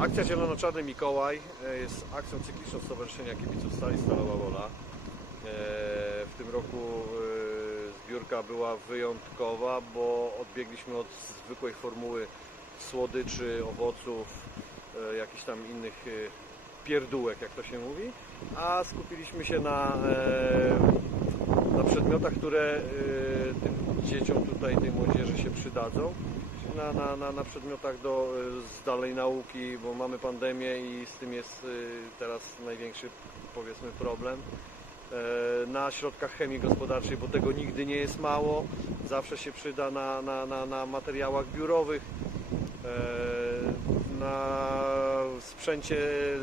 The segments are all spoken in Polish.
Akcja Zielono-Czarny Mikołaj e, jest akcją cykliczną Stowarzyszenia Kibiców Stali Stalowa Wola. E, W tym roku e, zbiórka była wyjątkowa, bo odbiegliśmy od zwykłej formuły słodyczy, owoców, jakichś tam innych pierdółek, jak to się mówi, a skupiliśmy się na, na przedmiotach, które tym dzieciom tutaj, tej młodzieży się przydadzą. Na, na, na, na przedmiotach do e, zdalnej nauki, bo mamy pandemię i z tym jest e, teraz największy powiedzmy problem. E, Na środkach chemii gospodarczej, bo tego nigdy nie jest mało. Zawsze się przyda na, na, na, na materiałach biurowych. Na sprzęcie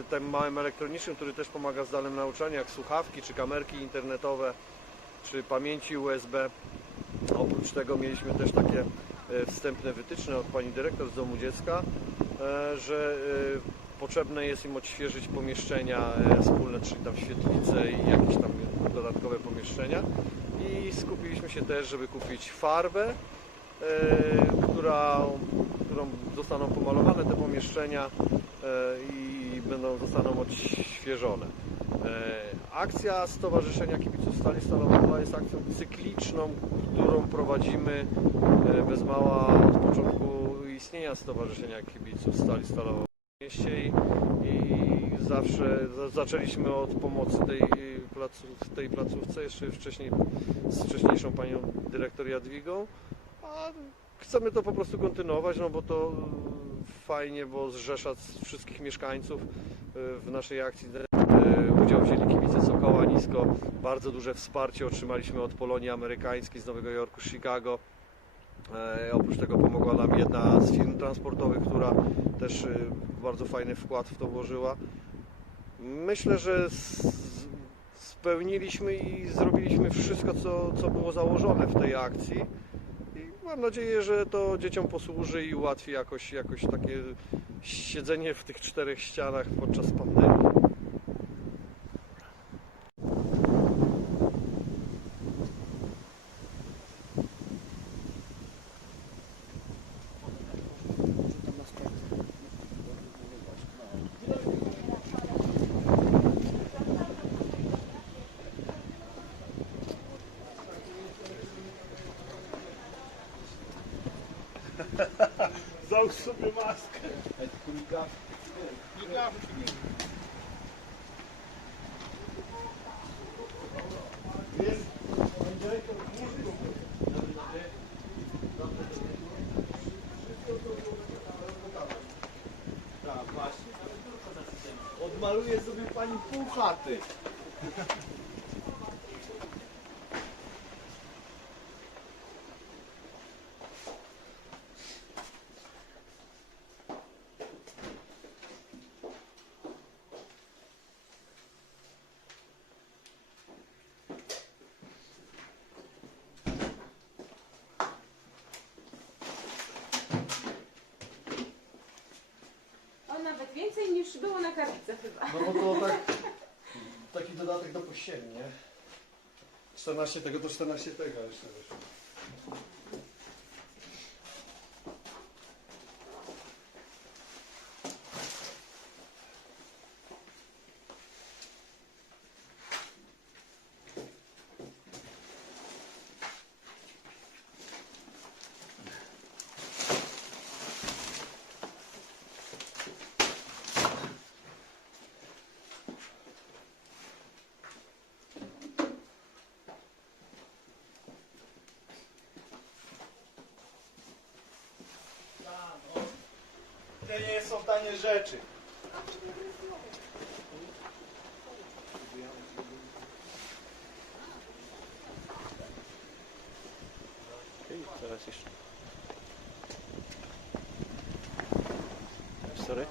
tym małym elektronicznym, który też pomaga w zdalnym nauczaniu, jak słuchawki, czy kamerki internetowe, czy pamięci USB. Oprócz tego mieliśmy też takie wstępne wytyczne od pani dyrektor z domu dziecka, e, że e, potrzebne jest im odświeżyć pomieszczenia e, wspólne, czyli tam świetlice i jakieś tam dodatkowe pomieszczenia. I skupiliśmy się też, żeby kupić farbę, e, która, którą zostaną pomalowane te pomieszczenia e, i będą zostaną odświeżone. E, Akcja Stowarzyszenia Kibiców Stali Stalowa jest akcją cykliczną, którą prowadzimy e, bez mała od początku istnienia Stowarzyszenia Kibiców Stali Stalowa w mieście i, i zawsze za- zaczęliśmy od pomocy tej, placu, tej placówce jeszcze wcześniej z wcześniejszą panią dyrektor Jadwigą, a chcemy to po prostu kontynuować, no bo to fajnie, bo zrzesza wszystkich mieszkańców e, w naszej akcji. E, Udział wzięli bardzo duże wsparcie otrzymaliśmy od Polonii Amerykańskiej z Nowego Jorku, Chicago. E, Oprócz tego pomogła nam jedna z firm transportowych, która też e, bardzo fajny wkład w to włożyła. Myślę, że spełniliśmy i zrobiliśmy wszystko, co, co było założone w tej akcji. I mam nadzieję, że to dzieciom posłuży i ułatwi jakoś, jakoś takie siedzenie w tych czterech ścianach podczas pandemii. Załóż sobie maskę. Tak, właśnie. Odmaluję sobie pani pół chaty. Więcej niż było na kartce chyba. No bo to tak, taki dodatek do pościeli, nie? 14 tego to 14 tego jeszcze wyszło. To nie są tanie rzeczy. Teraz jeszcze. Sorry.